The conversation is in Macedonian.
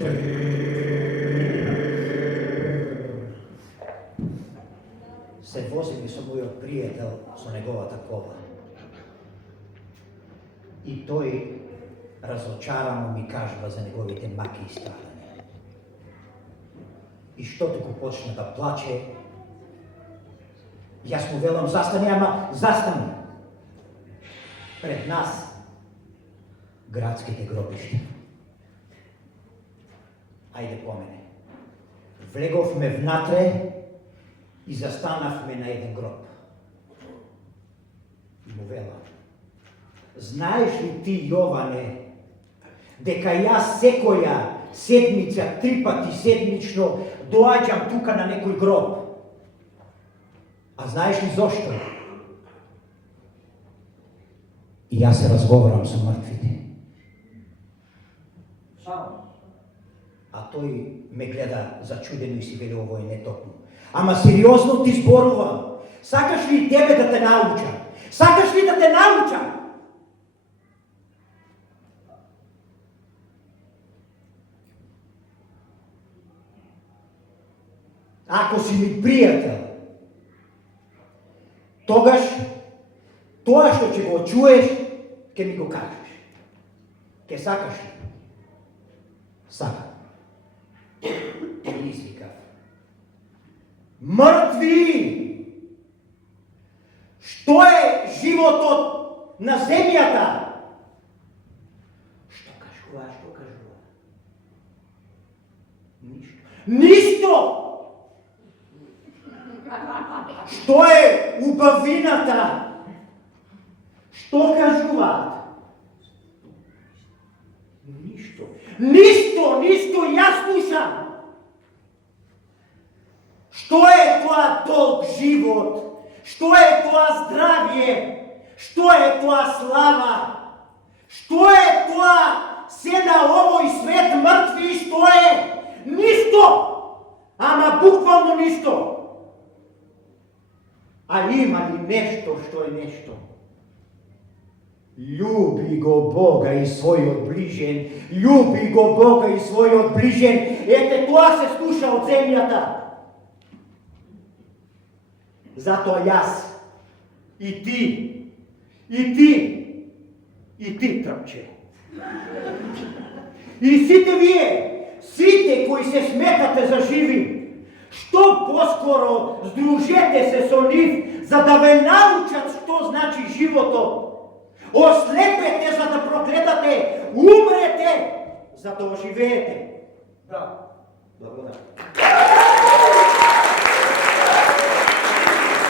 Се возили со мојот пријател со неговата кола. И тој разочарано ми кажува за неговите маки и страдања. И што туку почна да плаче, јас му велам застани, ама застани. Пред нас градските гробишта. Ајде по мене. Влеговме внатре и застанавме на еден гроб. И му велам, знаеш ли ти, Јоване, дека јас секоја седмица, 3 пати седмично доаѓам тука на некој гроб? А знаеш ли зошто? И јас се разговарам со мртвите. А тој ме гледа зачудено и си вели, ово е нетокму. Ама сериозно ти зборувам. Сакаш ли и тебе да те научам? Сакаш ли да те научам? Ако си ми пријател, тогаш тоа што ќе го чуеш, ќе ми го кажеш. Ке сакаш ли? Сакам. И извикав. Мртви! Што е животот на земјата? Што кажува? Ништо. Ништо! Што е убавината? Што кажуваат? Ништо, јас слушам. Што е тоа долг живот? Што е тоа здравје? Што е тоа слава? Што е тоа се на овој свет мртви? Што е? Ништо! Ама буквално ништо. А има ли нешто што е нешто? Љуби го Бога и својот ближен, љуби го Бога и својот ближен. Ете, тоа се слуша од земјата. Затоа јас, и ти, трпче. И сите вие, сите кои се сметате за живи, што поскоро здружете се со нив, за да ве научат што значи животот. Ослепете за да прогледате, умрете за да оживеете. Да, благодарам.